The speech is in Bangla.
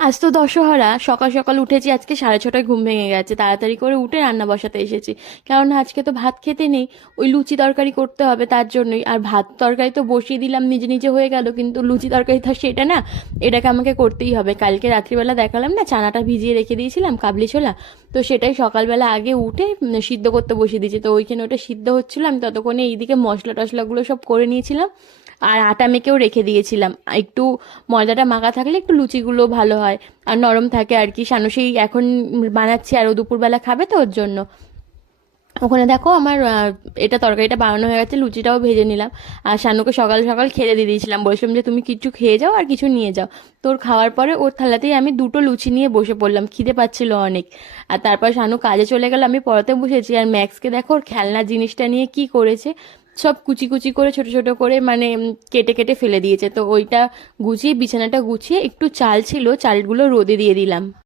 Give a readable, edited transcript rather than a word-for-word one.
আজ তো দশহরা, সকাল সকাল উঠেছি, আজকে 6:30টায় ঘুম ভেঙে গেছে, তাড়াতাড়ি করে উঠে রান্না বসাতে এসেছি। কেননা আজকে তো ভাত খেতে নেই, ওই লুচি তরকারি করতে হবে তার জন্যই। আর ভাত তরকারি তো বসিয়ে দিলাম, নিজে নিজে হয়ে গেল, কিন্তু লুচি তরকারি তো সেটা না, এটাকে আমাকে করতেই হবে। কালকে রাত্রিবেলা দেখালাম না, চানাটা ভিজিয়ে রেখে দিয়েছিলাম, কাবলি ছোলা, তো সেটাই সকালবেলা আগে উঠে সিদ্ধ করতে বসিয়ে দিয়েছি। তো ওইখানে ওটা সিদ্ধ হচ্ছিল, আমি ততক্ষণে এইদিকে মশলা টশলাগুলো সব করে নিয়েছিলাম। আর আটা মেখেও রেখে দিয়েছিলাম, একটু ময়দাটা মাখা থাকলে একটু লুচিগুলো ভালো হয় আর নরম থাকে আর কি। শানু সেই এখন বানাচ্ছি, আর ও দুপুরবেলা খাবে তো ওর জন্য। ওখানে দেখো আমার এটা তরকারিটা বানানো হয়ে গেছে, লুচিটাও ভেজে নিলাম। আর শানুকে সকাল সকাল খেতে দিয়ে দিয়েছিলাম, বলছিলাম যে তুমি কিছু খেয়ে যাও আর কিছু নিয়ে যাও। তোর খাওয়ার পরে ওর থালাতেই আমি দুটো লুচি নিয়ে বসে পড়লাম, খিদে পাচ্ছিল অনেক। আর তারপর শানু কাজে চলে গেল, আমি পড়াতে বসেছি। আর ম্যাক্সকে দেখো ওর খেলনা জিনিসটা নিয়ে কি করেছে, সব কুচি কুচি করে ছোট ছোট করে মানে কেটে কেটে ফেলে দিয়েছে। তো ওইটা গুছিয়ে, বিছানাটা গুছিয়ে, একটু চাল ছিল, চালগুলো রোদে দিয়ে দিলাম।